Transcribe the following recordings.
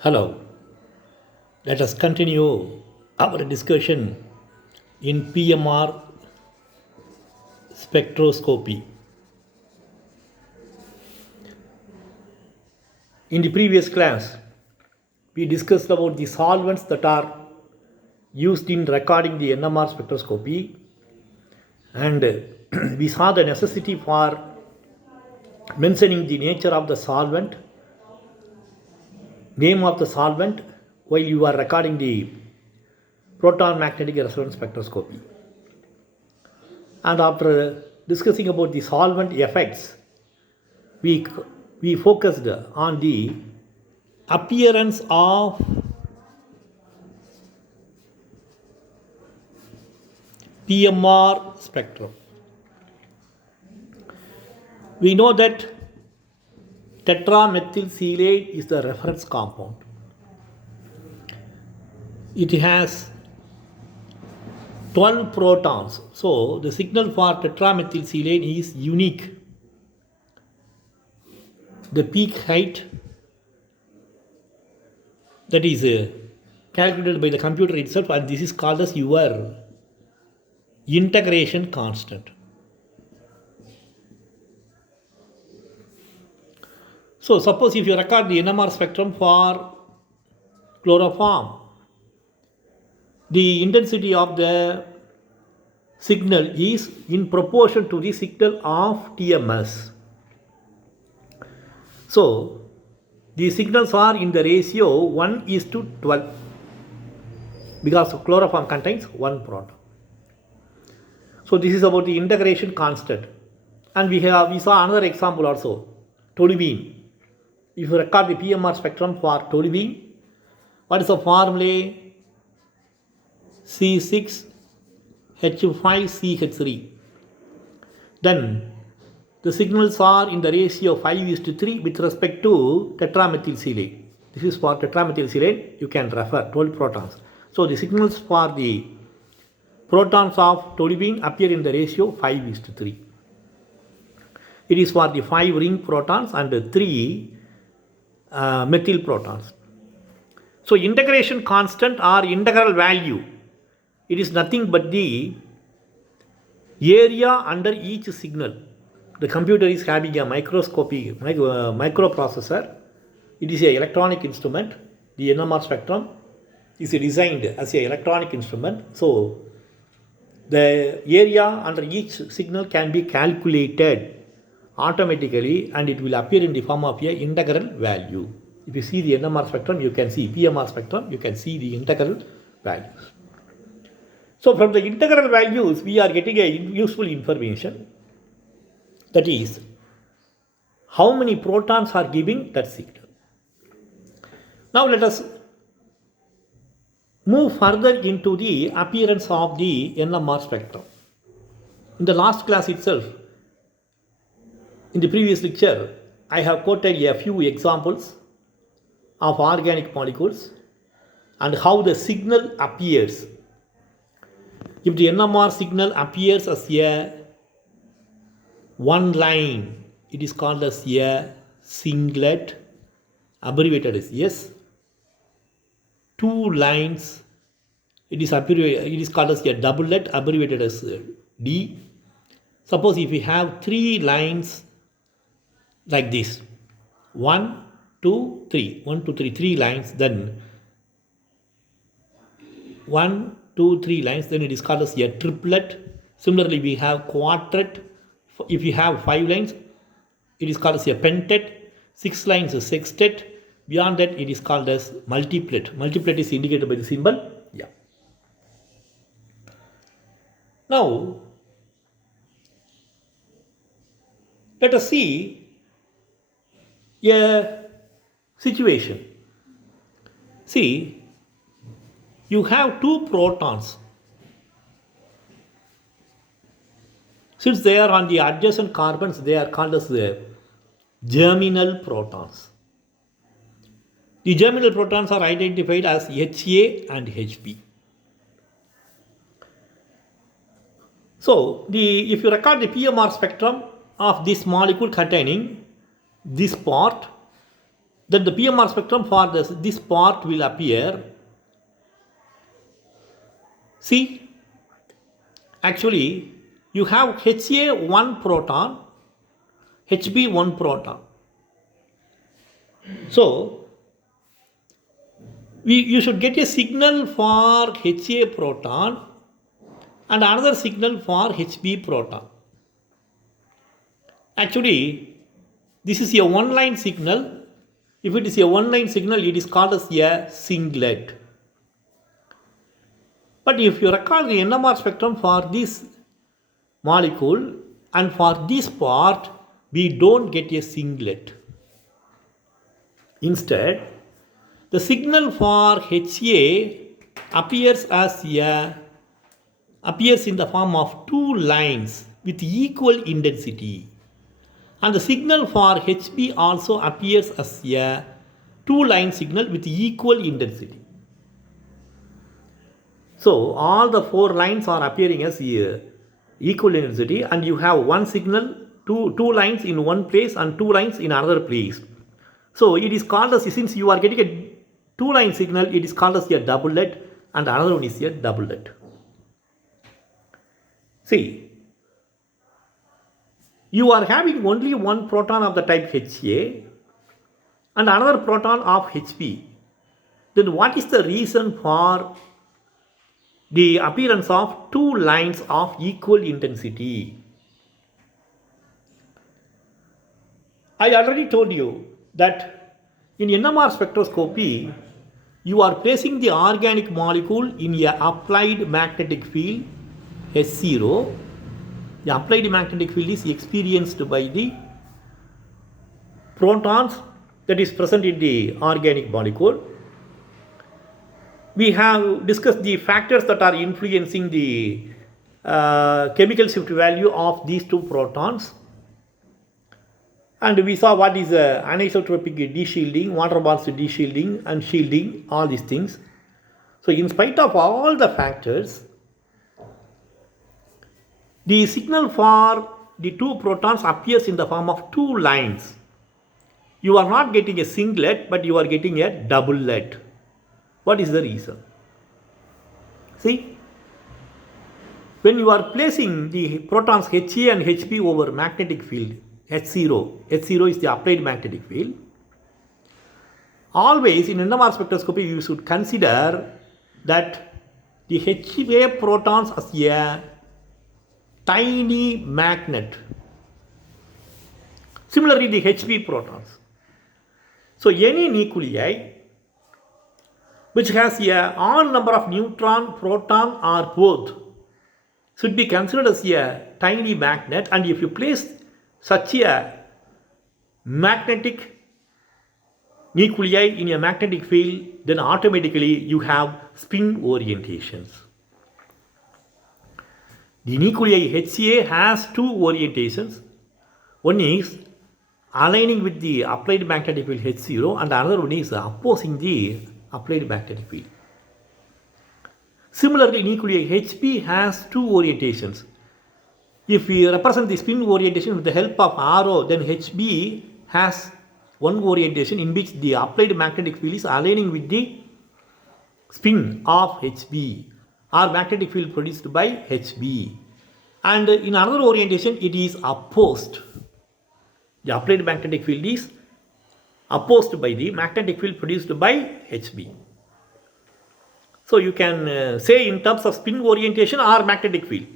Hello, let us continue our discussion in PMR spectroscopy. In the previous class, we discussed about the solvents that are used in recording the NMR spectroscopy, and we saw the necessity for mentioning the nature of the solvent, name of the solvent, while you are recording the proton magnetic resonance spectroscopy. And after discussing about the solvent effects, we, we focused on the appearance of PMR spectrum. We know that tetramethylsilicate is the reference compound. It has 12 protons. So the signal for tetramethylsilicate is unique. The peak height that is calculated by the computer itself, and this is called as your integration constant. So suppose if you record the NMR spectrum for chloroform, the intensity of the signal is in proportion to the signal of TMS. So the signals are in the ratio 1:12 because chloroform contains one proton. So this is about the integration constant. And we saw another example also, toluene. If you record the PMR spectrum for toluene, what is the formula? C6H5CH3. Then the signals are in the ratio 5:3 with respect to tetramethylsilicate. This is for tetramethylsilicate, you can refer 12 protons. So the signals for the protons of toluene appear in the ratio 5:3. It is for the 5 ring protons and 3 methyl protons. So integration constant or integral value, it is nothing but the area under each signal. The computer is having a microprocessor. It is an electronic instrument. The NMR spectrum is designed as an electronic instrument. So the area under each signal can be calculated automatically, and it will appear in the form of a integral value. If you see the NMR spectrum, you can see PMR spectrum, you can see the integral values. So from the integral values, we are getting a useful information. That is, how many protons are giving that signal. Now let us move further into the appearance of the NMR spectrum. In the last class itself, in the previous lecture, I have quoted a few examples of organic molecules and how the signal appears. If the NMR signal appears as a one line, it is called as a singlet, abbreviated as S. Two lines, it is called as a doublet, abbreviated as D. Suppose if we have 3 lines like this, 1, 2, 3, 1, 2, 3, 3 lines, then 1, 2, 3 lines, then it is called as a triplet. Similarly, we have quartet. If you have 5 lines, it is called as a pentet. 6 lines is sextet. Beyond that, it is called as multiplet. Multiplet is indicated by the symbol. Yeah. Now, let us see a situation. See, you have 2 protons. Since they are on the adjacent carbons, they are called as the germinal protons. The germinal protons are identified as HA and HB. So, if you record the PMR spectrum of this molecule containing this part, then the PMR spectrum for this part will appear. See, actually you have HA 1 proton, HB 1 proton. So you should get a signal for HA proton and another signal for HB proton. Actually, this is a one-line signal. If it is a one-line signal, it is called as a singlet. But if you recall the NMR spectrum for this molecule and for this part, we don't get a singlet. Instead, the signal for HA appears in the form of two lines with equal intensity. And the signal for HB also appears as a two-line signal with equal intensity. So all the four lines are appearing as equal intensity, and you have one signal, two lines in one place and two lines in another place. So it is called as, since you are getting a two-line signal, it is called as a doublet, and another one is a doublet. See, you are having only one proton of the type HA and another proton of HB. Then what is the reason for the appearance of two lines of equal intensity? I already told you that in NMR spectroscopy, you are placing the organic molecule in a applied magnetic field S0. The applied magnetic field is experienced by the protons that is present in the organic molecule. We have discussed the factors that are influencing the chemical shift value of these two protons. And we saw what is anisotropic deshielding, water bonds deshielding and shielding, all these things. So in spite of all the factors, the signal for the two protons appears in the form of two lines. You are not getting a singlet, but you are getting a doublet. What is the reason? See, when you are placing the protons HA and HB over magnetic field H0 is the applied magnetic field. Always in NMR spectroscopy, you should consider that the HA protons as a tiny magnet. Similarly, the HB protons. So any nuclei which has a odd number of neutron, proton or both should be considered as a tiny magnet, and if you place such a magnetic nuclei in a magnetic field, then automatically you have spin orientations. The nuclei HCA has two orientations. One is aligning with the applied magnetic field H0 and another one is opposing the applied magnetic field. Similarly, nuclei HB has two orientations. If we represent the spin orientation with the help of arrow, then HB has one orientation in which the applied magnetic field is aligning with the spin of HB or magnetic field produced by HB. And in another orientation, it is opposed. The applied magnetic field is opposed by the magnetic field produced by HB. So you can say in terms of spin orientation or magnetic field.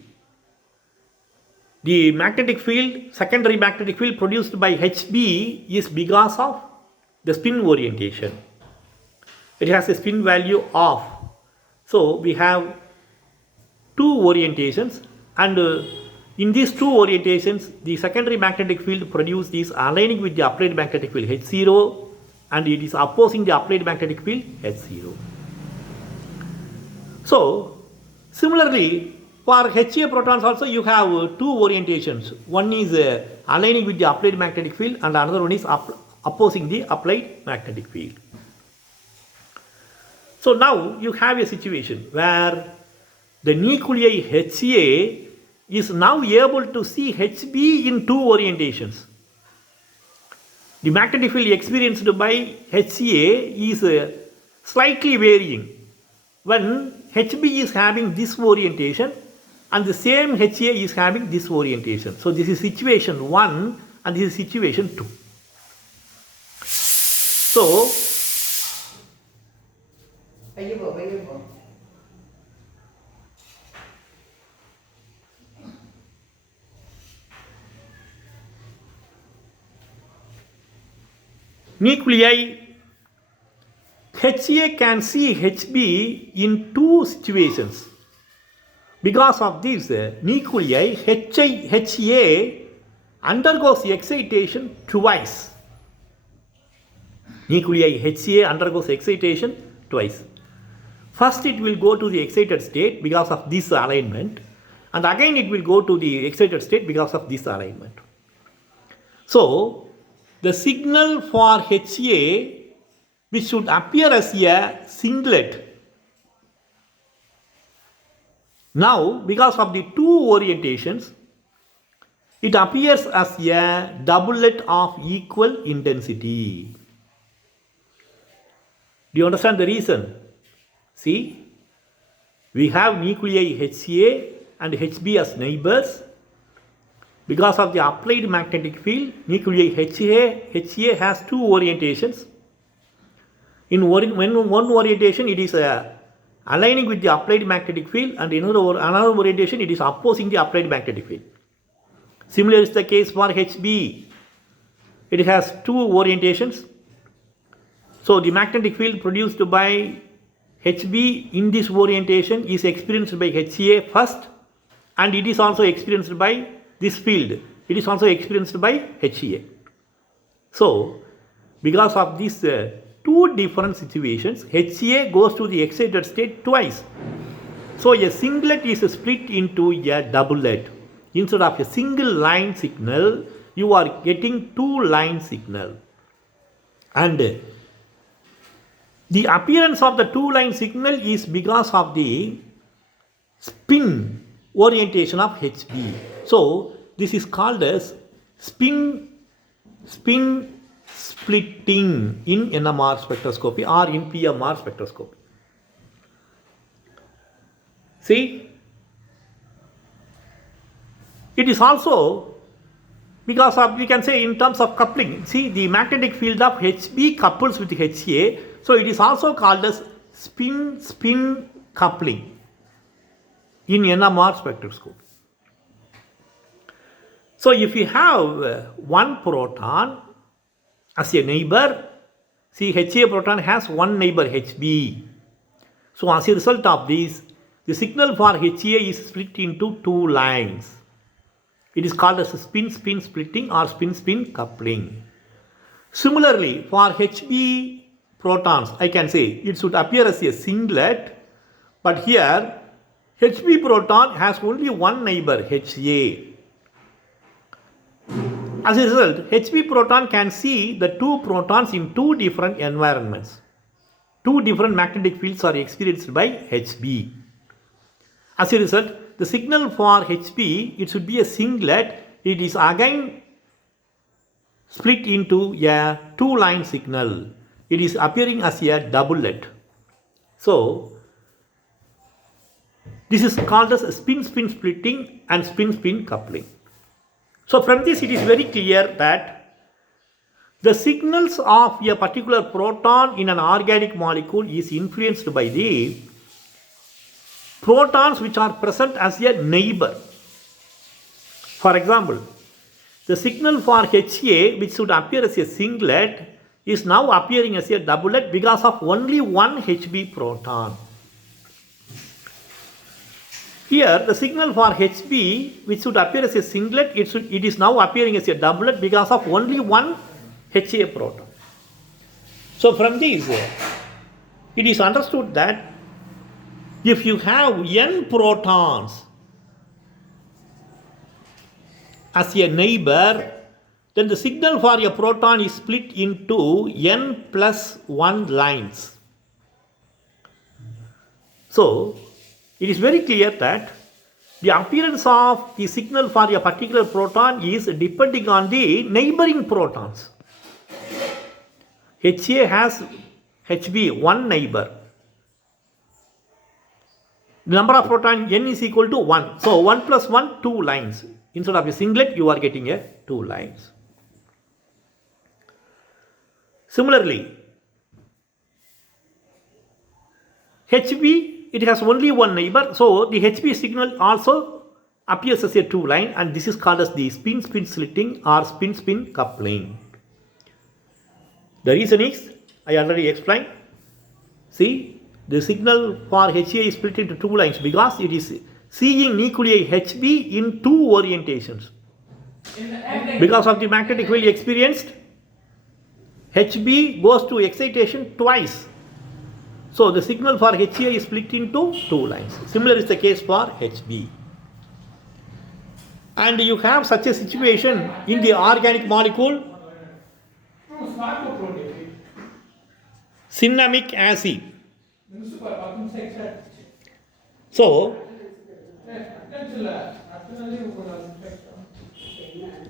The magnetic field, secondary magnetic field produced by HB is because of the spin orientation. It has a spin value of. So we have two orientations, and in these two orientations, the secondary magnetic field produced is aligning with the applied magnetic field H0 and it is opposing the applied magnetic field H0. So similarly, for HA protons also you have two orientations. One is aligning with the applied magnetic field and another one is opposing the applied magnetic field. So now you have a situation where the nuclei HA is now able to see HB in two orientations. The magnetic field experienced by HA is slightly varying when HB is having this orientation and the same HA is having this orientation. So this is situation 1 and this is situation 2. So nuclei HA can see HB in two situations. Because of this, nuclei HA undergoes excitation twice. Nuclei HA undergoes excitation twice. First it will go to the excited state because of this alignment, and again it will go to the excited state because of this alignment. So the signal for HA, which should appear as a singlet, now because of the two orientations, it appears as a doublet of equal intensity. Do you understand the reason? See, we have nuclei HA and HB as neighbors. Because of the applied magnetic field, nuclei HA has two orientations. In one orientation, it is aligning with the applied magnetic field, and in another orientation, it is opposing the applied magnetic field. Similar is the case for HB. It has two orientations. So the magnetic field produced by HB in this orientation is experienced by HA first, and it is also experienced by this field. It is also experienced by HA. So because of these two different situations, HA goes to the excited state twice. So a singlet is split into a doublet. Instead of a single line signal, you are getting two line signal. And the appearance of the two line signal is because of the spin orientation of HB. So this is called as spin splitting in NMR spectroscopy or in PMR spectroscopy. See, it is also because of, we can say in terms of coupling. See, the magnetic field of HB couples with HA, so it is also called as spin coupling in NMR spectroscopy. So if you have one proton as a neighbor, see, HA proton has one neighbor HB. So as a result of this, the signal for HA is split into two lines. It is called as spin splitting or spin coupling. Similarly, for HB protons, I can say it should appear as a singlet, but here HB proton has only one neighbor HA. As a result, HB proton can see the two protons in two different environments. Two different magnetic fields are experienced by HB. As a result, the signal for HB, it should be a singlet. It is again split into a two-line signal. It is appearing as a doublet. So this is called as spin splitting and spin coupling. So from this, it is very clear that the signals of a particular proton in an organic molecule is influenced by the protons which are present as a neighbor. For example, the signal for HA, which should appear as a singlet, is now appearing as a doublet because of only one HB proton. Here, the signal for HB, which should appear as a singlet, it is now appearing as a doublet because of only one HA proton. So from this, it is understood that if you have n protons as a neighbor, then the signal for a proton is split into n plus 1 lines. So it is very clear that the appearance of the signal for a particular proton is depending on the neighboring protons. HA has HB, one neighbor. The number of proton n is equal to 1. So 1 plus 1, 2 lines. Instead of a singlet, you are getting a 2 lines. Similarly, HB, it has only one neighbor. So the HB signal also appears as a 2 line, and this is called as the spin-spin splitting or spin-spin coupling. The reason is, I already explained. See, the signal for HA is split into 2 lines because it is seeing nuclei HB in 2 orientations. Because of the magnetic field experienced, HB goes to excitation twice. So the signal for HA is split into 2 lines. Similar is the case for HB. And you have such a situation in the organic molecule, cinnamic acid. So,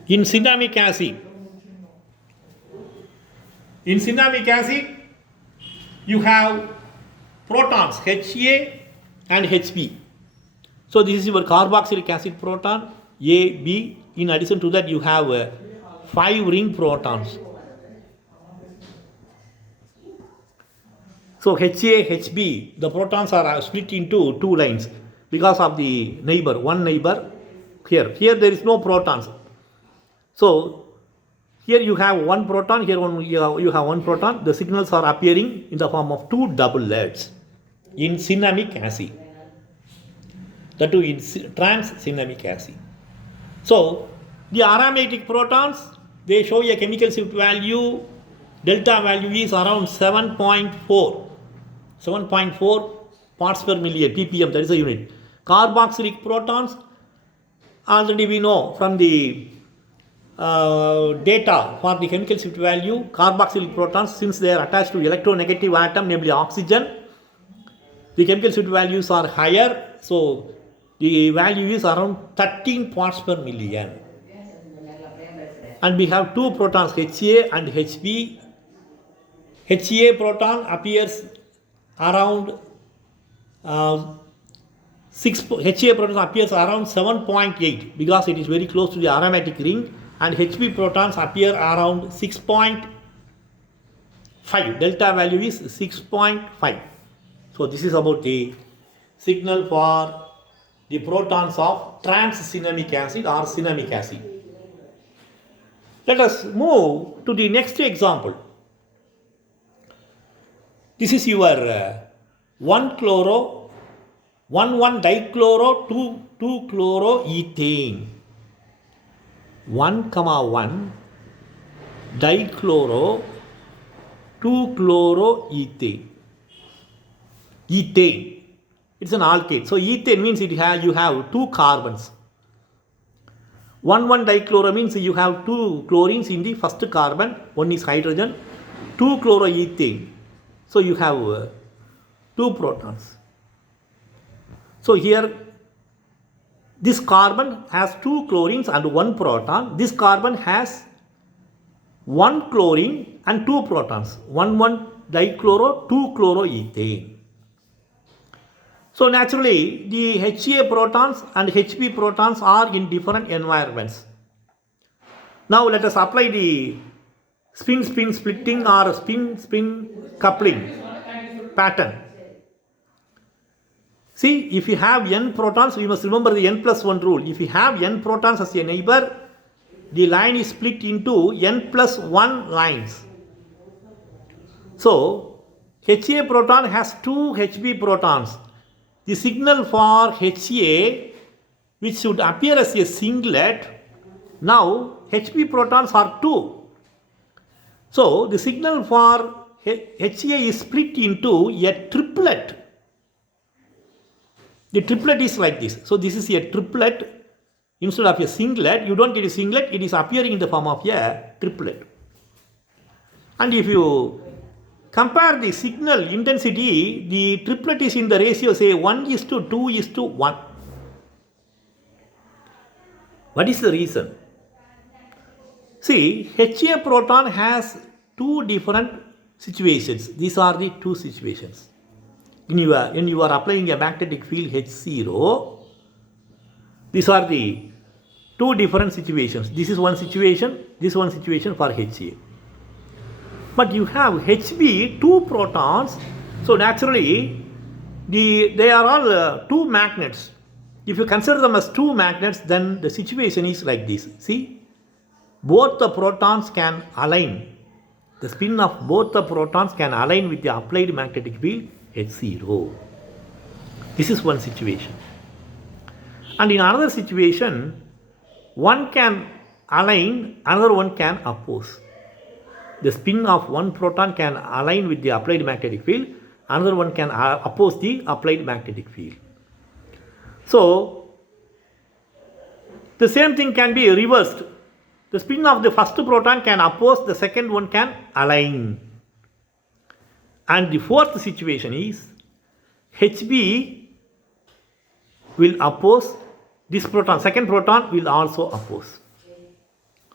in cinnamic acid, you have protons HA and HB. So this is your carboxylic acid proton A, B. In addition to that, you have 5 ring protons. So HA, HB, the protons are split into 2 lines because of the neighbor, one neighbor here. Here there is no protons. So here you have one proton, here you have one proton. The signals are appearing in the form of 2 doublets in cinnamic acid. That too in trans-cinnamic acid. So the aromatic protons, they show a chemical shift value. Delta value is around 7.4 parts per million, ppm, that is a unit. Carboxylic protons, already we know from the data for the chemical shift value, carboxylic protons, since they are attached to electronegative atom, namely oxygen, the chemical shift values are higher. So the value is around 13 parts per million. And we have 2 protons, HA and HB. HA proton appears around 7.8 because it is very close to the aromatic ring, and HB protons appear around 6.5. Delta value is 6.5. So this is about the signal for the protons of trans-cinnamic acid or cinnamic acid. Let us move to the next example. This is your 1,1 dichloro 2-chloroethane. 1,1 dichloro 2-chloroethane. Ethane. It's an alkane. So ethane means you have 2 carbons. 1,1 dichloro means you have 2 chlorines in the first carbon. One is hydrogen. 2-chloroethane. So you have 2 protons. So here this carbon has 2 chlorines and 1 proton. This carbon has 1 chlorine and 2 protons. 1,1 dichloro 2-chloroethane. So naturally the HA protons and HB protons are in different environments. Now let us apply the spin-spin splitting or spin-spin coupling pattern. See, if you have n protons, we must remember the n plus 1 rule. If you have n protons as a neighbor, the line is split into n plus 1 lines. So HA proton has 2 HB protons. The signal for HA, which should appear as a singlet, now HB protons are 2. So the signal for HA is split into a triplet. The triplet is like this. So this is a triplet. Instead of a singlet, you don't get a singlet, it is appearing in the form of a triplet. And if you compare the signal intensity, the triplet is in the ratio say 1:2:1. What is the reason? See, HA proton has 2 different situations. These are the two situations. When you are applying a magnetic field H0, these are the two different situations. This is one situation, this one situation for HA. But you have HB, two protons, so naturally they are all two magnets. If you consider them as two magnets, then the situation is like this. See, both the protons can align. The spin of both the protons can align with the applied magnetic field H0. This is one situation. And in another situation, one can align, another one can oppose. The spin of one proton can align with the applied magnetic field, another one can oppose the applied magnetic field. So, the same thing can be reversed. The spin of the first proton can oppose, the second one can align. And the fourth situation is HB will oppose this proton, second proton will also oppose.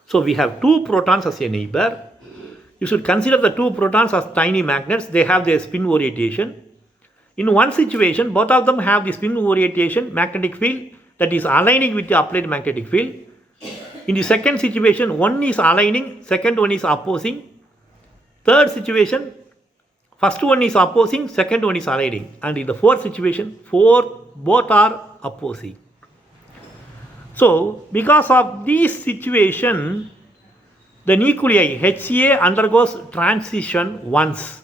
So we have two protons as a neighbor. You should consider the two protons as tiny magnets. They have their spin orientation. In one situation, both of them have the spin orientation magnetic field that is aligning with the applied magnetic field. In the second situation, one is aligning, second one is opposing. Third situation, first one is opposing, second one is aligning. And in the fourth situation, both are opposing. So, because of this situation, the nuclei HA undergoes transition once.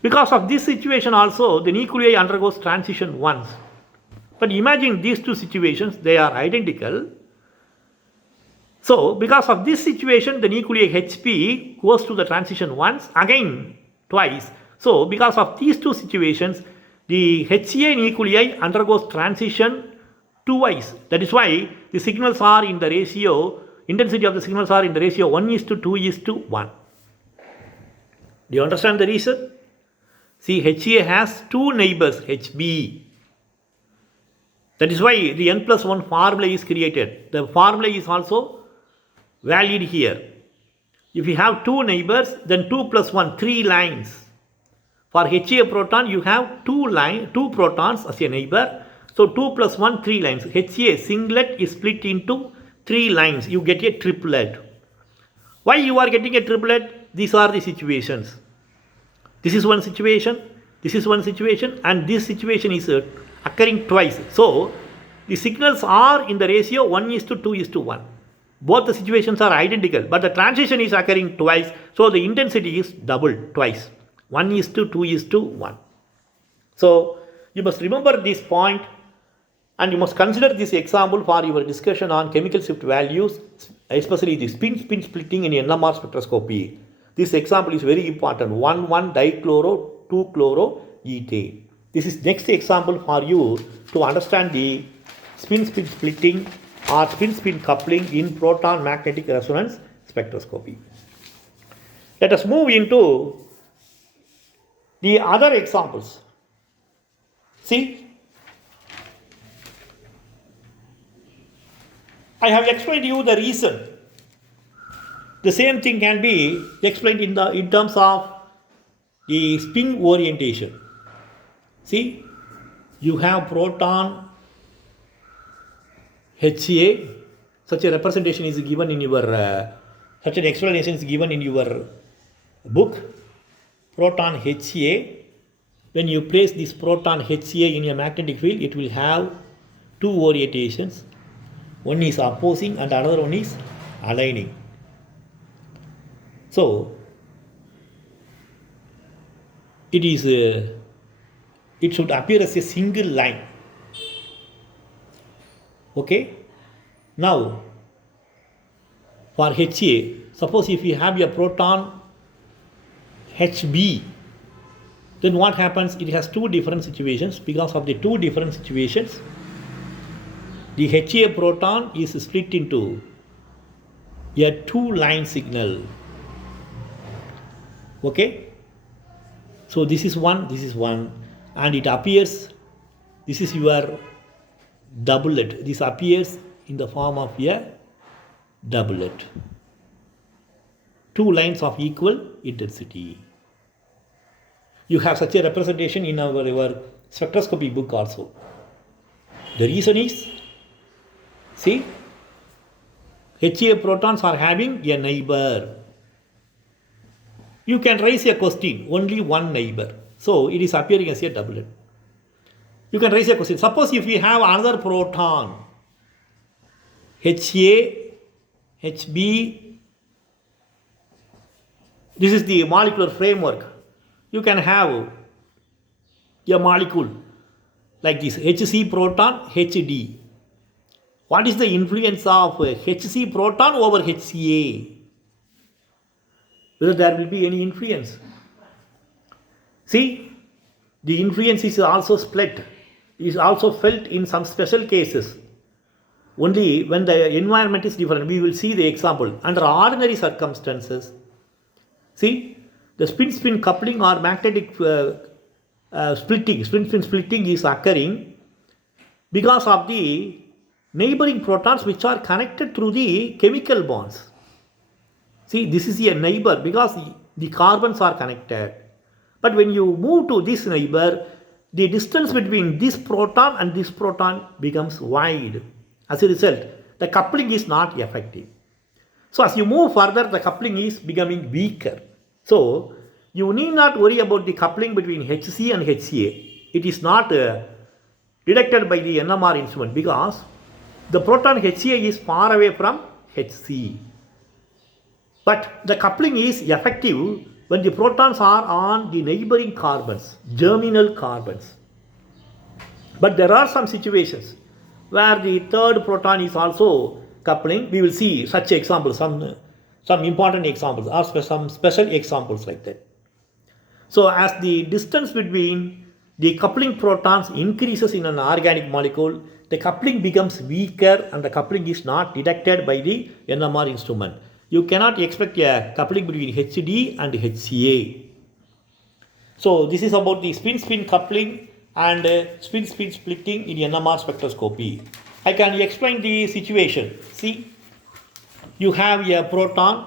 Because of this situation also, the nuclei undergoes transition once. But imagine these two situations, they are identical. So, because of this situation, the nuclei HP goes to the transition once, again twice. So, because of these two situations, the HA nuclei undergoes transition twice. That is why the signals are in the ratio, intensity of the signals are in the ratio 1:2:1. Do you understand the reason? See, HA has two neighbors, HB. That is why the n+1 formula is created. The formula is also valid here. If you have two neighbors, then 2 + 1, 3 lines. For HA proton, you have two protons as a neighbor. So 2 + 1, 3 lines. HA singlet is split into 3 lines. You get a triplet. Why you are getting a triplet? These are the situations. This is one situation, this is one situation, and this situation is occurring twice. So the signals are in the ratio 1:2:1. Both the situations are identical, but the transition is occurring twice, so the intensity is doubled twice, 1:2:1. So you must remember this point, and you must consider this example for your discussion on chemical shift values, especially the spin splitting in NMR spectroscopy. This example is very important. 1,1-dichloro, 2-chloroethane. This is next example for you to understand the spin splitting or spin coupling in proton magnetic resonance spectroscopy. Let us move into the other examples. See, I have explained you the reason. The same thing can be explained in terms of the spin orientation. See, you have proton HA, such a representation is given in your, such an explanation is given in your book. Proton HA, when you place this proton HA in a magnetic field, it will have two orientations. One is opposing and another one is aligning. So, it should appear as a single line. Okay? Now, for HA, suppose if you have a proton HB, then what happens? It has two different situations. Because of the two different situations, the HA proton is split into a two-line signal. Okay? So this is one, and it appears, this is your doublet. This appears in the form of a doublet. two lines of equal intensity. You have such a representation in your spectroscopy book also. The reason is, see, HA protons are having a neighbor. You can raise a question, only one neighbor. So it is appearing as a doublet. You can raise a question. Suppose if we have another proton, HA, HB, this is the molecular framework. You can have a molecule like this, HC proton, HD. What is the influence of HC proton over HCA? Whether there will be any influence. See, the influence is also split, is also felt in some special cases. Only when the environment is different. We will see the example. Under ordinary circumstances, see, the spin-spin coupling or magnetic splitting, spin-spin splitting is occurring because of the neighboring protons which are connected through the chemical bonds. See, this is a neighbor because the carbons are connected. But when you move to this neighbor, the distance between this proton and this proton becomes wide. As a result, the coupling is not effective. So as you move further, the coupling is becoming weaker. So you need not worry about the coupling between HC and HCA. It is not detected by the NMR instrument because the proton HCA is far away from HC. But the coupling is effective when the protons are on the neighboring carbons, germinal carbons. But there are some situations where the third proton is also coupling. We will see such examples, some important examples or some special examples like that. So as the distance between the coupling protons increases in an organic molecule, the coupling becomes weaker and the coupling is not detected by the NMR instrument. You cannot expect a coupling between HD and HCA. So this is about the spin-spin coupling and spin-spin splitting in NMR spectroscopy. I can explain the situation. See, you have a proton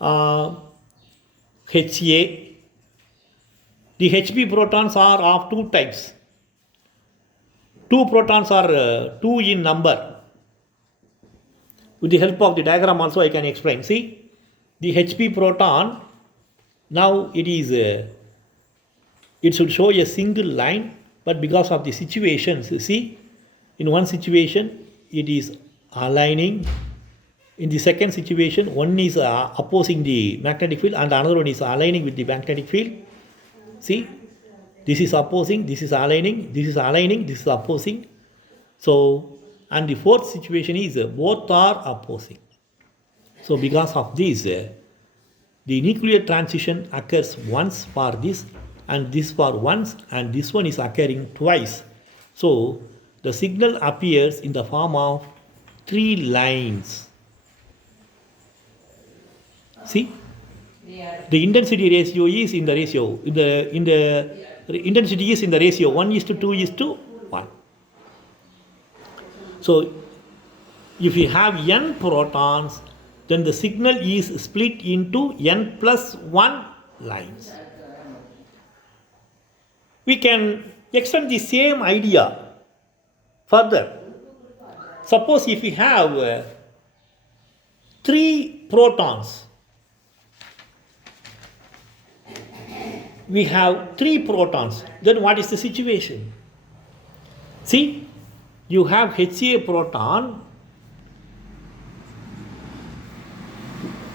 HA. The HB protons are of two types. Two protons are 2 in number. With the help of the diagram also I can explain. See, the HP proton, now it should show a single line, but because of the situations, see, in one situation it is aligning. In the second situation, one is opposing the magnetic field and another one is aligning with the magnetic field. See, this is opposing, this is aligning, this is aligning, this is opposing. So, and the fourth situation is both are opposing. So because of this, the nuclear transition occurs once for this and this for once and this one is occurring twice. So the signal appears in the form of 3 lines. See, the intensity ratio is in the ratio, the intensity is in the ratio 1:2:1. So if you have n protons, then the signal is split into n plus 1 lines. We can extend the same idea further. Suppose if we have 3 protons, we have 3 protons, then what is the situation? See, you have HCA proton,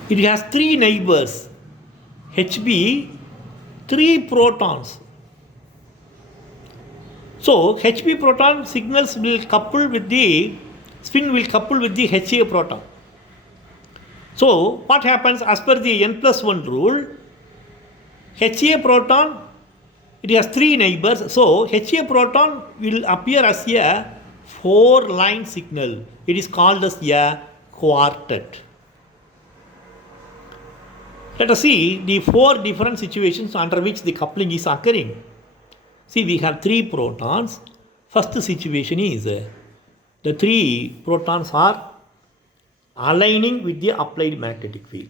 it has 3 neighbors, HB, 3 protons. So HB proton signals will couple with the, spin will couple with the HCA proton. So what happens as per the n plus 1 rule, HCA proton, it has 3 neighbors, so HCA proton will appear as a 4-line signal. It is called as a quartet. Let us see the 4 different situations under which the coupling is occurring. See, we have 3 protons. First situation is the 3 protons are aligning with the applied magnetic field.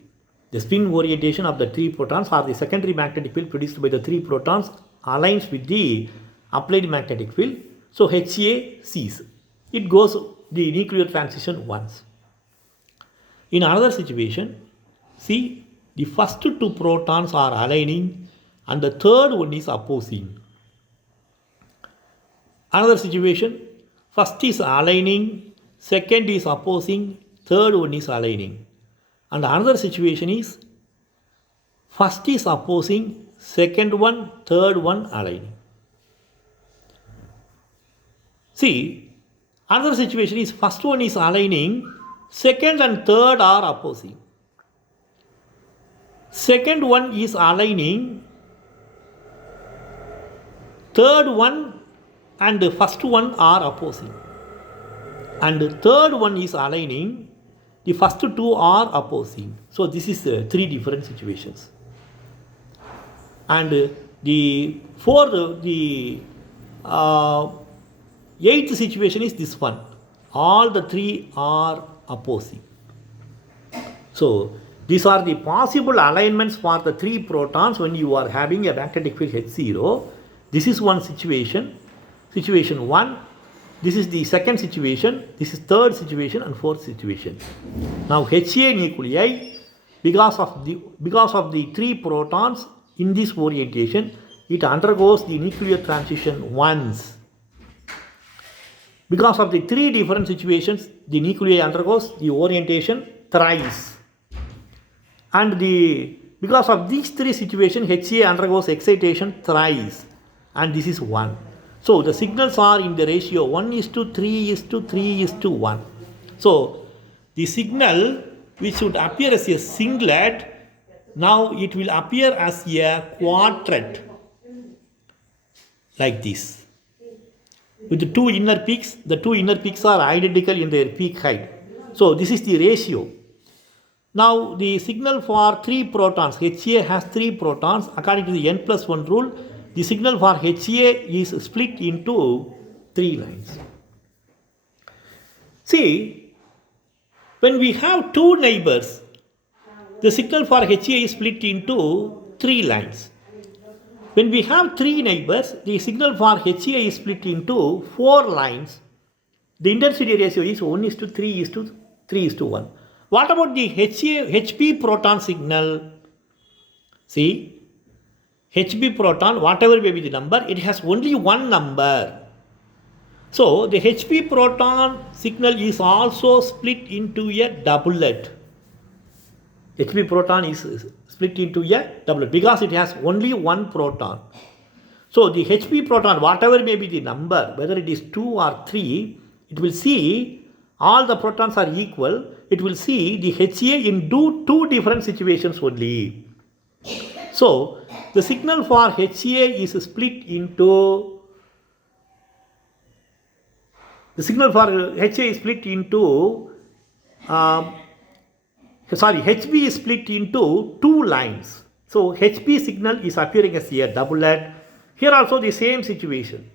The spin orientation of the 3 protons or the secondary magnetic field produced by the 3 protons aligns with the applied magnetic field. So Ha ceases. It goes the nuclear transition once. In another situation, see, the first 2 protons are aligning and the third one is opposing. Another situation, first is aligning, second is opposing, third one is aligning. And another situation is, first is opposing, second one, third one aligning. See, another situation is, first one is aligning, second and third are opposing. Second one is aligning, third one and the first one are opposing. And the third one is aligning, the first 2 are opposing. So this is 3 different situations. And the eighth situation is this one. All the 3 are opposing. So these are the possible alignments for the 3 protons when you are having a magnetic field H0. This is one situation. Situation 1. This is the second situation. This is third situation and fourth situation. Now Ha nuclei, because of the 3 protons in this orientation, it undergoes the nuclear transition once. Because of the 3 different situations, the nuclei undergoes the orientation thrice. And because of these 3 situations, Ha undergoes excitation thrice. And this is 1. So the signals are in the ratio 1:3:3:1. So the signal which should appear as a singlet, now it will appear as a quartet like this. With the 2 inner peaks, the 2 inner peaks are identical in their peak height. So this is the ratio. Now the signal for 3 protons, Ha has 3 protons according to the n+1 rule. The signal for Ha is split into 3 lines. See, when we have 2 neighbors, the signal for Ha is split into 3 lines. When we have 3 neighbors, the signal for Ha is split into 4 lines. The intensity ratio is 1:3:3:1. What about the Hp proton signal? See, Hp proton, whatever may be the number, it has only one number. So the Hp proton signal is also split into a doublet. Hp proton is split into a doublet because it has only one proton. So the Hp proton, whatever may be the number, whether it is 2 or 3, it will see all the protons are equal. It will see the Ha in 2 different situations only. So the signal for Ha is split into Hb is split into 2 lines. So Hb signal is appearing as a doublet. Here also the same situation.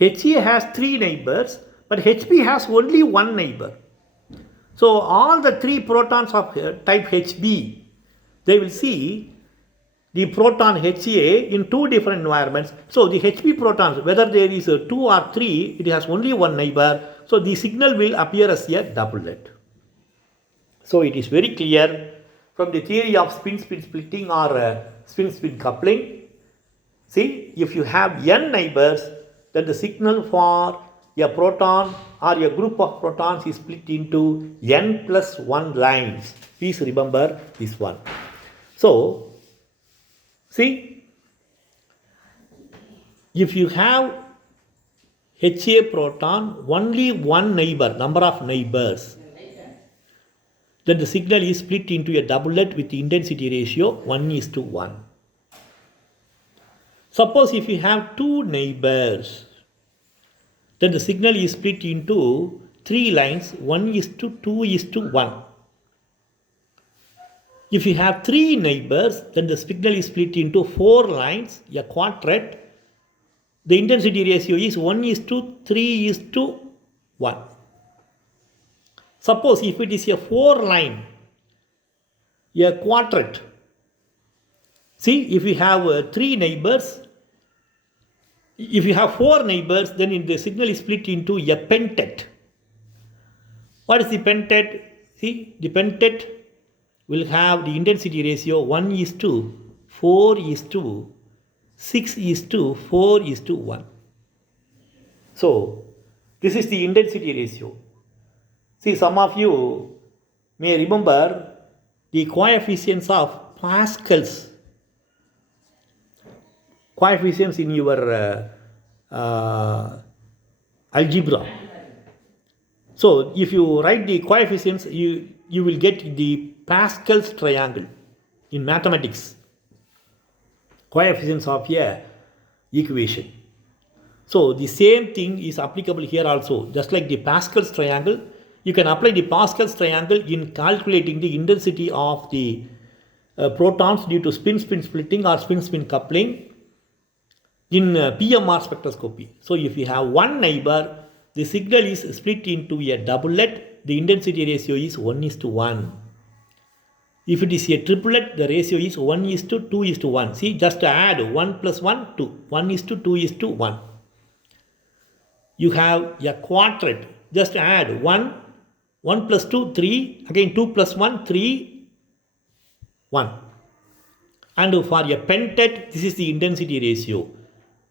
Ha has 3 neighbors, but Hb has only one neighbor. So all the 3 protons of type Hb, they will see the proton Ha in 2 different environments. So the Hb protons, whether there is 2 or 3, it has only one neighbor. So the signal will appear as a doublet. So it is very clear from the theory of spin-spin splitting or spin-spin coupling. See, if you have n neighbors, then the signal for a proton or a group of protons is split into n+1 lines. Please remember this one. So, see, if you have Ha proton, only one neighbor, number of neighbors, then the signal is split into a doublet with the intensity ratio 1:1. Suppose if you have 2 neighbors, then the signal is split into 3 lines, 1:2:1. If you have 3 neighbors, then the signal is split into 4 lines, a quartet. The intensity ratio is 1:3:1. Suppose if it is a 4-line, a quadret. See, if you have 3 neighbors, if you have 4 neighbors, then the signal is split into a pentet. What is the pentet? See, the pentet will have the intensity ratio 1:4:6:4:1. So, this is the intensity ratio. See, some of you may remember the coefficients of Pascal's. Coefficients in your algebra. So, if you write the coefficients, you will get the Pascal's triangle in mathematics. Coefficients of a equation. So, the same thing is applicable here also. Just like the Pascal's triangle, you can apply the Pascal's triangle in calculating the intensity of the protons due to spin-spin splitting or spin-spin coupling in PMR spectroscopy. So, if you have one neighbor, the signal is split into a doublet, the intensity ratio is 1:1. If it is a triplet, the ratio is 1:2:1. See, just add 1 plus 1, 2. 1:2:1. You have a quadret, just add 1, 1 plus 2, 3, again 2 plus 1, 3, 1. And for a pentet, this is the intensity ratio.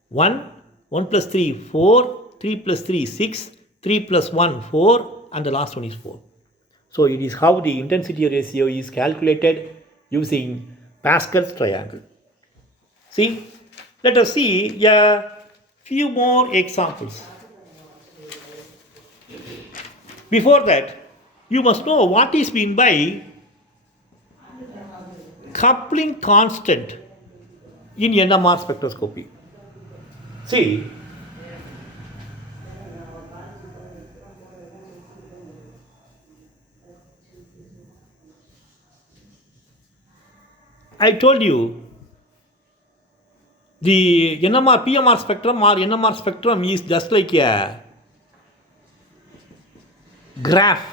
1, 1 plus 3, 4, 3 plus 3, 6, 3 plus 1, 4, and the last one is 4. So, it is how the intensity ratio is calculated using Pascal's triangle. See, let us see a few more examples. Before that, you must know what is meant by coupling constant in NMR spectroscopy. See, I told you the NMR PMR spectrum or NMR spectrum is just like a graph.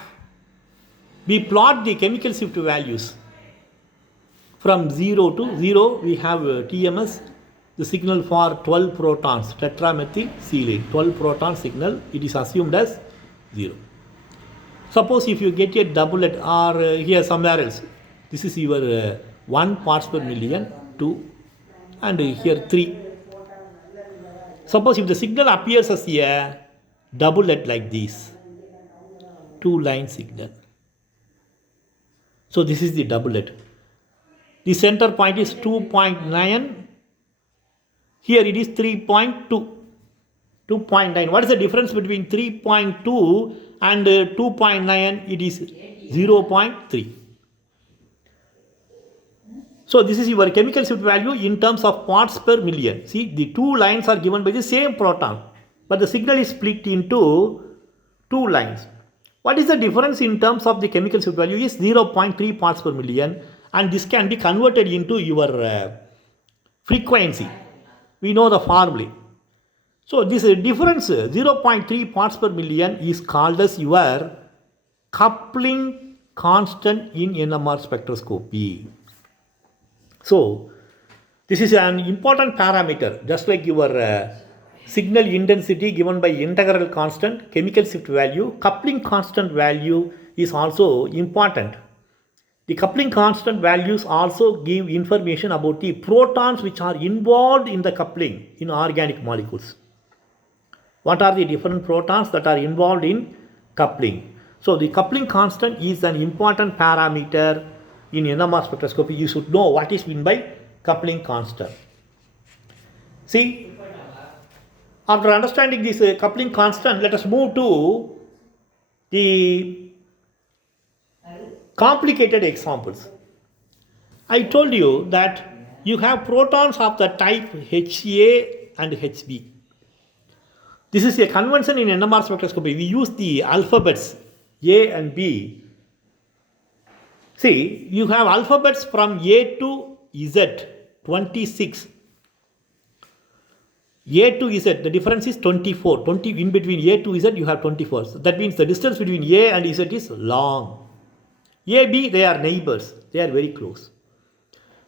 We plot the chemical shift values from 0 to 0. We have TMS, the signal for 12 protons, tetramethylsilane, 12 proton signal, it is assumed as 0. Suppose if you get a doublet or here somewhere else, this is your 1 parts per million, 2, and here 3. Suppose if the signal appears as a doublet like this, 2-line signal. So this is the doublet. The center point is 2.9. Here it is 3.2. 2.9. What is the difference between 3.2 and 2.9? It is 0.3. So this is your chemical shift value in terms of parts per million. See, the two lines are given by the same proton, but the signal is split into 2 lines. What is the difference in terms of the chemical shift value is 0.3 parts per million, and this can be converted into your frequency. We know the formula. So this difference 0.3 parts per million is called as your coupling constant in NMR spectroscopy. So this is an important parameter, just like your signal intensity given by integral constant, chemical shift value, coupling constant value is also important. The coupling constant values also give information about the protons which are involved in the coupling in organic molecules. What are the different protons that are involved in coupling? So the coupling constant is an important parameter in NMR spectroscopy. You should know what is meant by coupling constant. See, after understanding this coupling constant, let us move to the complicated examples. I told you that you have protons of the type HA and HB. This is a convention in NMR spectroscopy. We use the alphabets A and B. See, you have alphabets from A to Z, 26. A to Z, the difference is 24. 20 in between A to Z, you have 24. So that means the distance between A and Z is long. A, B, they are neighbors. They are very close.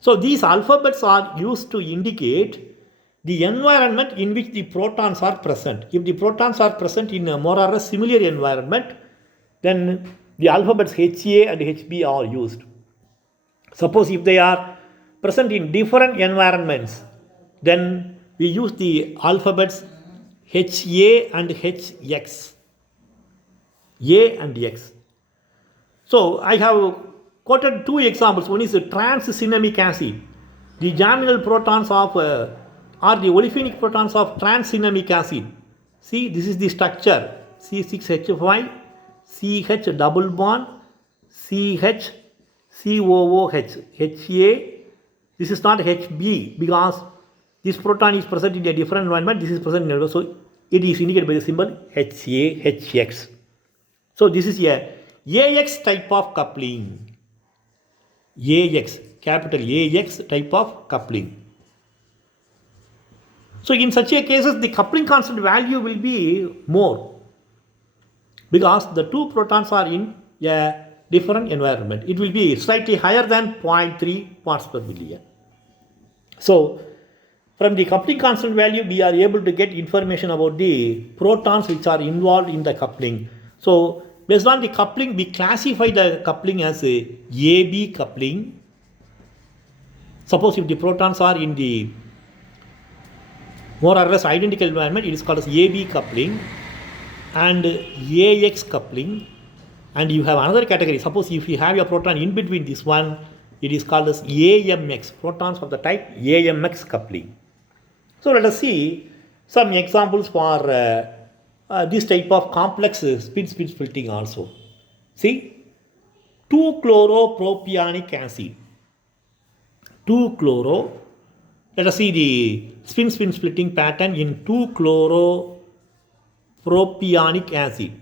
So these alphabets are used to indicate the environment in which the protons are present. If the protons are present in a more or less similar environment, then the alphabets HA and HB are used. Suppose if they are present in different environments, then we use the alphabets HA and HX. A and X. So I have quoted two examples. One is the trans-cinnamic acid. The germinal protons of are the olefinic protons of trans-cinnamic acid. See, this is the structure. C6H5, CH double bond, CH, COOH, HA. This is not HB because this proton is present in a different environment. This is present in another. So it is indicated by the symbol HA, HX. So this is a AX type of coupling. AX, capital AX type of coupling. So in such a cases, the coupling constant value will be more because the two protons are in a different environment. It will be slightly higher than 0.3 parts per million. So from the coupling constant value, we are able to get information about the protons which are involved in the coupling. So based on the coupling, we classify the coupling as a AB coupling. Suppose if the protons are in the more or less identical environment, it is called as AB coupling and AX coupling. And you have another category. Suppose if you have a proton in between this one, it is called as AMX, protons of the type AMX coupling. So let us see some examples for this type of complex spin splitting also. See, 2-chloropropionic acid. 2-chloro. Let us see the spin splitting pattern in 2-chloropropionic acid.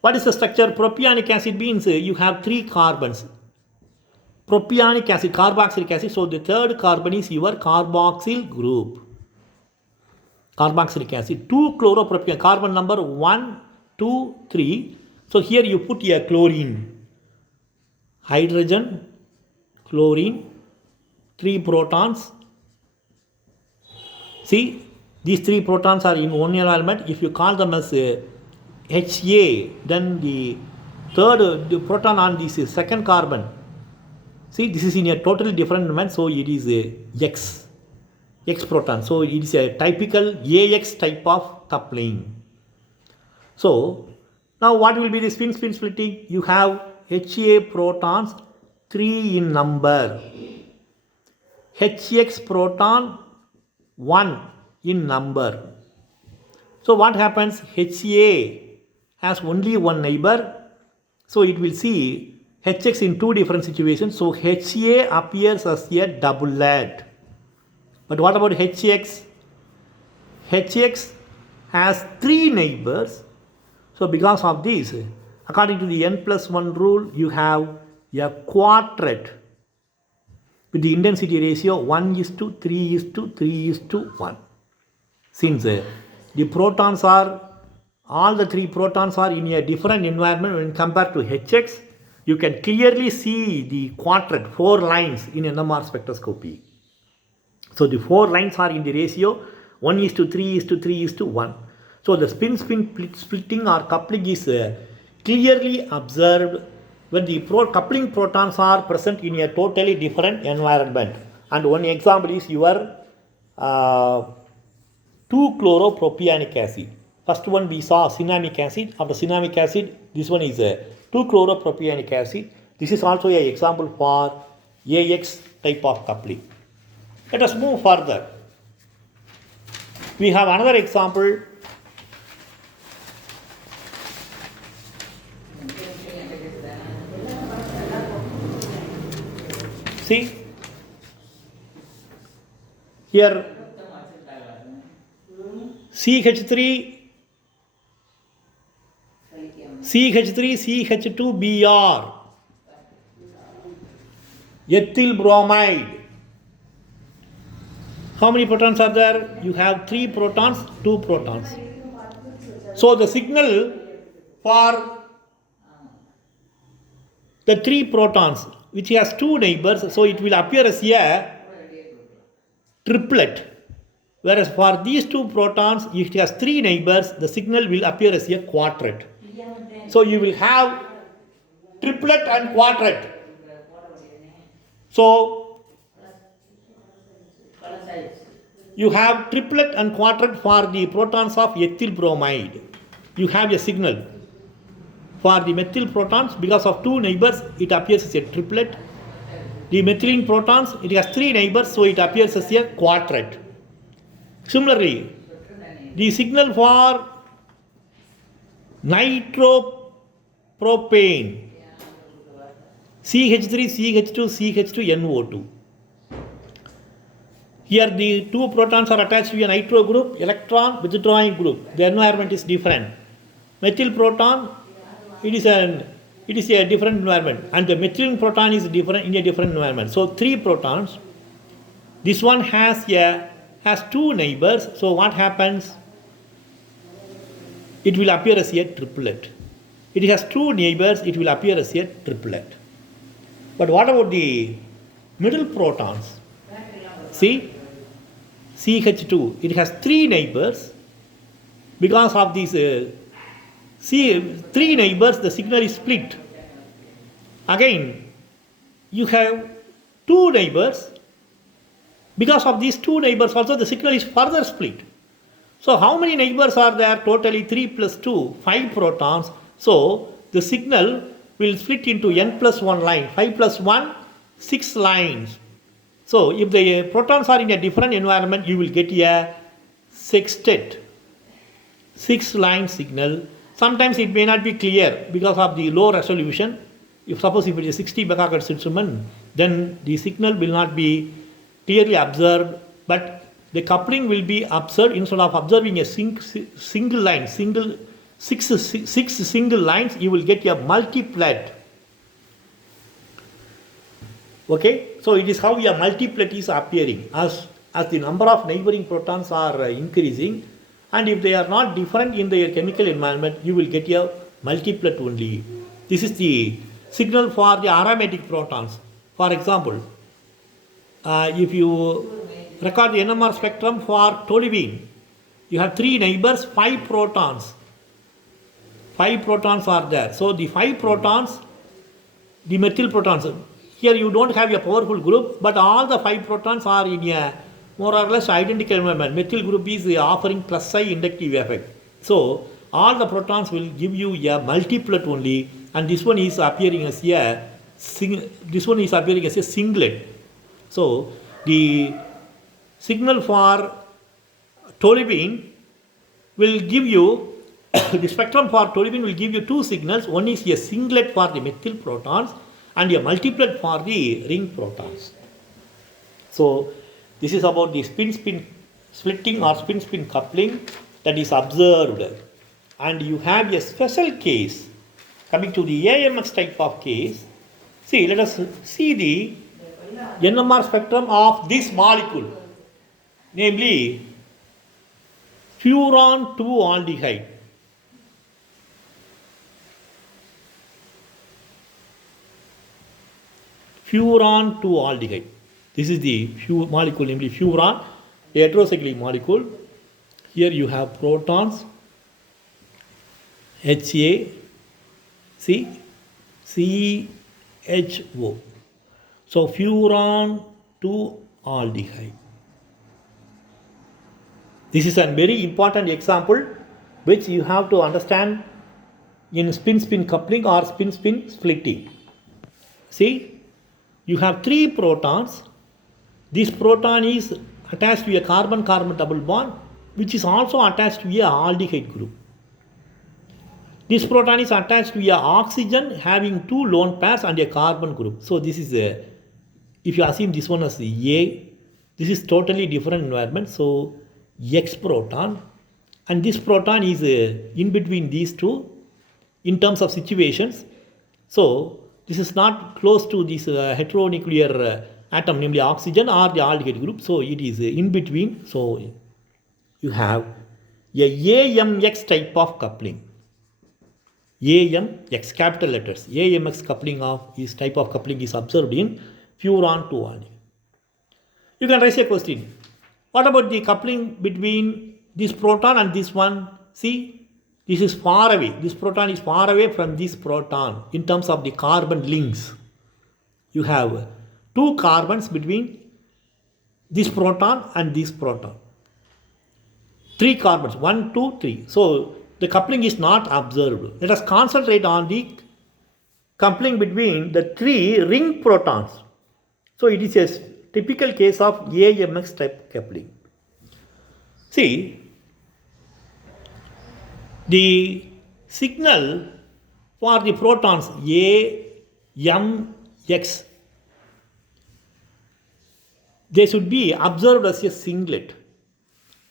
What is the structure? Propionic acid means you have 3 carbons. Propionic acid, carboxylic acid. So the third carbon is your carboxyl group. Carboxylic acid. 2-chloropropionic, carbon number 1, 2, 3. So here you put a chlorine. Hydrogen, chlorine, 3 protons. See, these 3 protons are in one environment. If you call them as HA, then the third the proton on this is second carbon. See, this is in a totally different environment, so it is a X proton. So it is a typical AX type of coupling. So now what will be the spin splitting? You have HA protons 3 in number. HX proton 1 in number. So what happens? HA has only one neighbor. So it will see HX in 2 different situations. So HA appears as a doublet. But what about HX? HX has 3 neighbors. So because of this, according to the n+1 rule, you have a quartet with the intensity ratio 1:3:3:1. Since the protons are, all the 3 protons are in a different environment when compared to HX, you can clearly see the quartet, 4 lines in NMR spectroscopy. So the 4 lines are in the ratio 1:3:3:1. So the spin splitting or coupling is clearly observed when the coupling protons are present in a totally different environment. And one example is your 2-chloropropionic acid. First one we saw cinnamic acid. After cinnamic acid, this one is a 2-chloropropionic acid. This is also an example for AX type of coupling. Let us move further. We have another example. See, here CH3CH2Br, ethyl bromide. How many protons are there? You have 3 protons, 2 protons. So the signal for the 3 protons, which has 2 neighbors, so it will appear as a triplet. Whereas for these 2 protons, if it has 3 neighbors, the signal will appear as a quartet. So you will have triplet and quartet. So you have triplet and quartet for the protons of ethyl bromide. You have a signal. For the methyl protons, because of 2 neighbors, it appears as a triplet. The methylene protons, it has 3 neighbors, so it appears as a quartet. Similarly, the signal for nitropropane, CH3, CH2, CH2, NO2. Here the 2 protons are attached to a nitro group, electron withdrawing group. The environment is different. Methyl proton, it is a different environment, and the methylene proton is different in a different environment. So 3 protons. This one has 2 neighbors. So what happens? It will appear as a triplet. It has 2 neighbors. It will appear as a triplet. But what about the middle protons? See, CH2. It has 3 neighbors. Because of these 3 neighbors, the signal is split. Again, you have 2 neighbors. Because of these 2 neighbors also, the signal is further split. So how many neighbors are there? Totally 3 plus 2, 5 protons. So the signal will split into n plus 1 line. 5 plus 1, 6 lines. So if the protons are in a different environment, you will get a sextet, 6 line signal. Sometimes it may not be clear because of the low resolution. If suppose if it is a 60 megahertz instrument, then the signal will not be clearly observed, but the coupling will be observed. Instead of observing a single line, six single lines, you will get a multiplet. Okay, so it is how a multiplet is appearing as the number of neighboring protons are increasing, and if they are not different in their chemical environment, you will get a multiplet only. This is the signal for the aromatic protons. For example, if you record the NMR spectrum for toluene, you have 3 neighbors, 5 protons. 5 protons are there. So the 5 protons, the methyl protons, here you don't have a powerful group, but all the 5 protons are in a more or less identical environment. Methyl group is offering plus psi inductive effect. So all the protons will give you a multiplet only, and this one is appearing as a singlet. So the signal for toluene will give you the spectrum for toluene will give you 2 signals. One is a singlet for the methyl protons and a multiplet for the ring protons. So this is about the spin-spin splitting or spin-spin coupling that is observed. And you have a special case coming to the AMX type of case. See, let us see the NMR spectrum of this molecule, namely furan 2-aldehyde. Furan 2-aldehyde. This is the molecule, namely furan, a heterocyclic molecule. Here you have protons, HA, C, CHO. So furan 2-aldehyde. This is a very important example which you have to understand in spin-spin coupling or spin-spin splitting. See, you have 3 protons. This proton is attached to a carbon-carbon double bond, which is also attached to a aldehyde group. This proton is attached to a oxygen having 2 lone pairs and a carbon group. So this is a, if you assume this one as A, this is totally different environment. So X proton, and this proton is in between these two in terms of situations. So this is not close to this heteronuclear atom, namely oxygen or the aldehyde group. So it is in between. So you have a AMX type of coupling. AMX, capital letters. AMX coupling of this type of coupling is observed in furan to aldehyde. You can raise a question. What about the coupling between this proton and this one? See, this is far away. This proton is far away from this proton in terms of the carbon links. You have 2 carbons between this proton and this proton. 3 carbons, 1, 2, 3. So the coupling is not observed. Let us concentrate on the coupling between the 3 ring protons. So it is a typical case of AMX type coupling. See, the signal for the protons AMX, they should be observed as a singlet.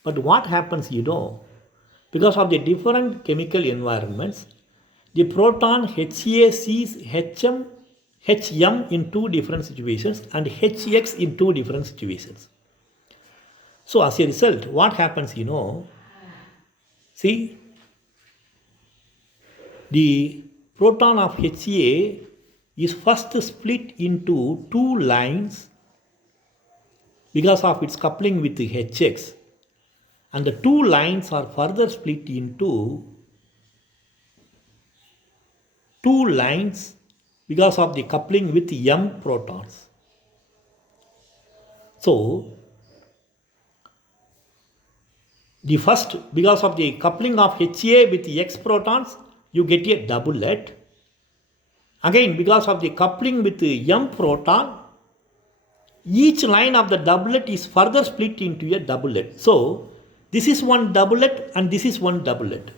But what happens, because of the different chemical environments, the proton HA sees HM in 2 different situations and HX in 2 different situations. So as a result, what happens, see, the proton of HA is first split into 2 lines because of its coupling with the HX, and the 2 lines are further split into 2 lines because of the coupling with M protons. So the first, because of the coupling of HA with the X protons, you get a doublet. Again, because of the coupling with the M proton, each line of the doublet is further split into a doublet. So this is one doublet and this is one doublet.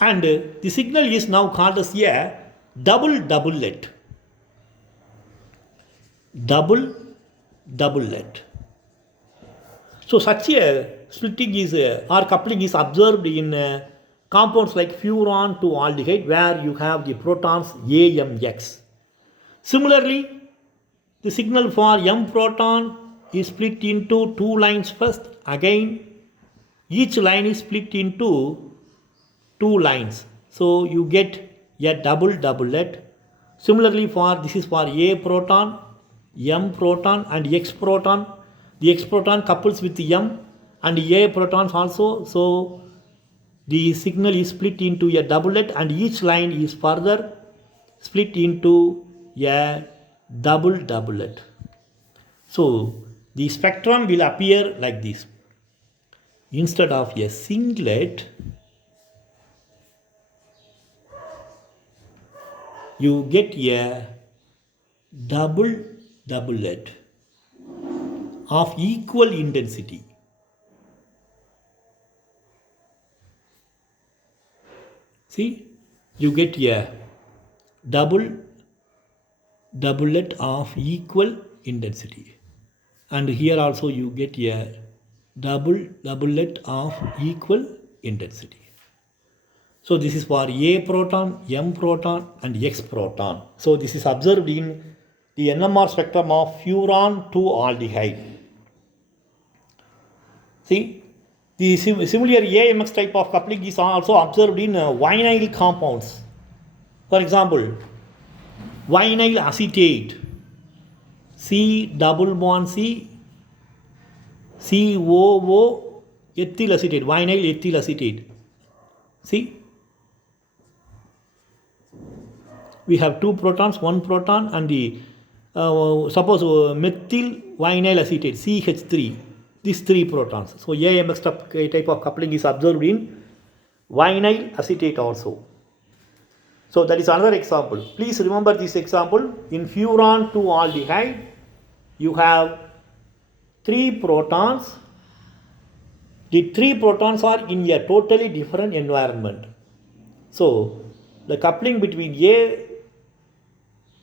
And the signal is now called as a double doublet. Double doublet. So such a splitting is or coupling is observed in compounds like furan to aldehyde, where you have the protons AMX. Similarly, the signal for M proton is split into 2 lines first. Again, each line is split into 2 lines. So you get a double doublet. Similarly, this is for A proton, M proton and X proton. The X proton couples with M and A protons also. So the signal is split into a doublet and each line is further split into a double doublet. So the spectrum will appear like this. Instead of a singlet, you get a double doublet of equal intensity. See, you get a double doublet of equal intensity. And here also you get a double doublet of equal intensity. So this is for A proton, M proton and X proton. So this is observed in the NMR spectrum of furan to aldehyde. See, the similar AMX type of coupling is also observed in vinyl compounds. For example, vinyl acetate, C double bond C, COO ethyl acetate, vinyl ethyl acetate. See, we have 2 protons, 1 proton, and the suppose methyl vinyl acetate, CH3, these 3 protons. So AMX type of coupling is observed in vinyl acetate also. So that is another example. Please remember this example. In furan to aldehyde, you have 3 protons. The 3 protons are in a totally different environment. So the coupling between A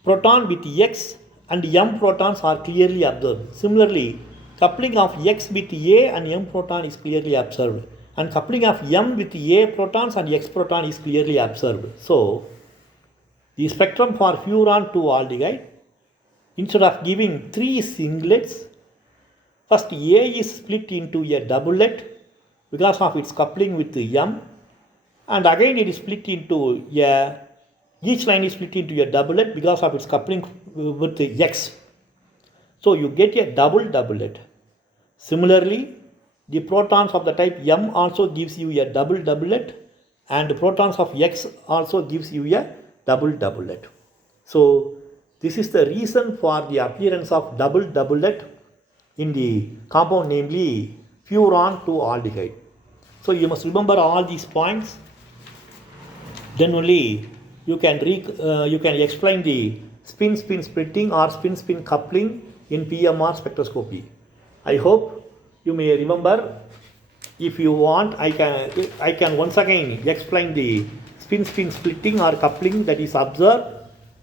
proton with X and M protons are clearly observed. Similarly, coupling of X with A and M proton is clearly observed, and coupling of M with A protons and X proton is clearly observed. So the spectrum for furan to aldehyde instead of giving 3 singlets, first A is split into a doublet because of its coupling with M, and again it is split into each line is split into a doublet because of its coupling with the X. So you get a double doublet. Similarly, the protons of the type M also gives you a double doublet, and the protons of X also gives you a double doublet. So this is the reason for the appearance of double doublet in the compound, namely furan 2-aldehyde. So you must remember all these points. Then only you can explain the spin-spin splitting or spin-spin coupling in PMR spectroscopy. I hope you may remember. If you want, I can once again explain the spin-spin splitting or coupling that is observed.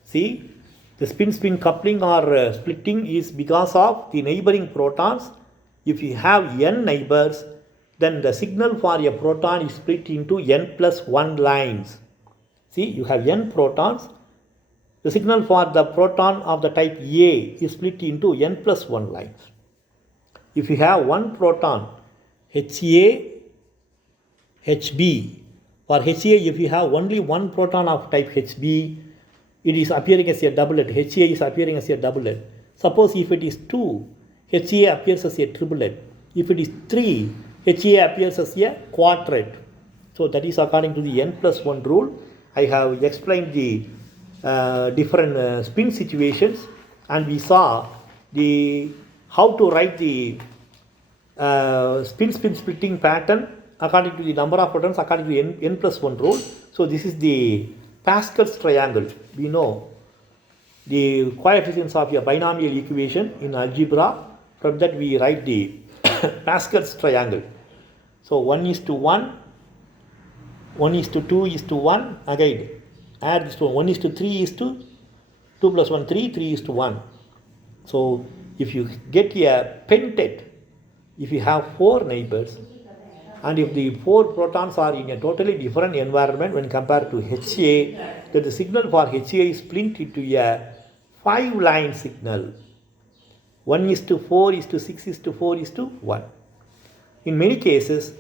See, the spin-spin coupling or splitting is because of the neighboring protons. If you have n neighbors, then the signal for a proton is split into n plus 1 lines. See, you have n protons. The signal for the proton of the type A is split into n plus 1 lines. If you have one proton, HA, HB, for HA, if you have only one proton of type HB, it is appearing as a doublet. HA is appearing as a doublet. Suppose if it is 2, HA appears as a triplet. If it is 3, HA appears as a quartet. So that is according to the n plus 1 rule. I have explained the different spin situations, and we saw how to write the spin-spin splitting pattern according to the number of protons according to the n plus 1 rule. So this is the Pascal's triangle. We know the coefficients of a binomial equation in algebra. From that we write the Pascal's triangle. So 1:1, 1:2:1, again add this to 1:3:2 plus 1, 3, 3:1. So if you get a pentet, if you have 4 neighbors, and if the 4 protons are in a totally different environment when compared to HA, then the signal for HA is split into a 5-line signal. 1:4:6:4:1. In many cases,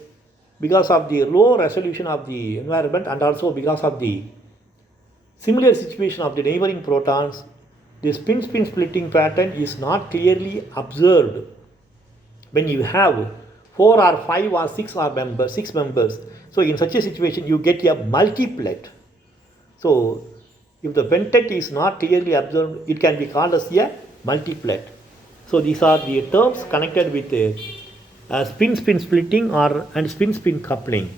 because of the low resolution of the environment and also because of the similar situation of the neighboring protons, the spin-spin splitting pattern is not clearly observed. When you have 4 or 5 or 6 members, so in such a situation you get a multiplet. So if the pentet is not clearly observed, it can be called as a multiplet. So these are the terms connected with spin-spin splitting and spin-spin coupling.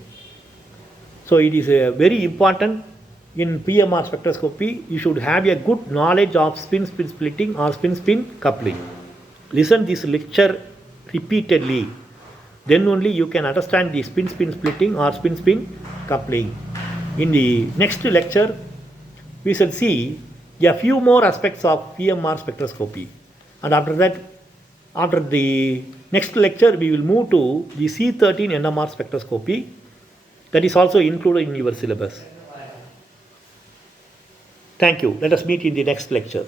So it is very important in PMR spectroscopy. You should have a good knowledge of spin-spin splitting or spin-spin coupling. Listen this lecture repeatedly. Then only you can understand the spin-spin splitting or spin-spin coupling. In the next lecture, we shall see a few more aspects of PMR spectroscopy. And after that, after the next lecture, we will move to the C13 NMR spectroscopy. That is also included in your syllabus. Thank you. Let us meet in the next lecture.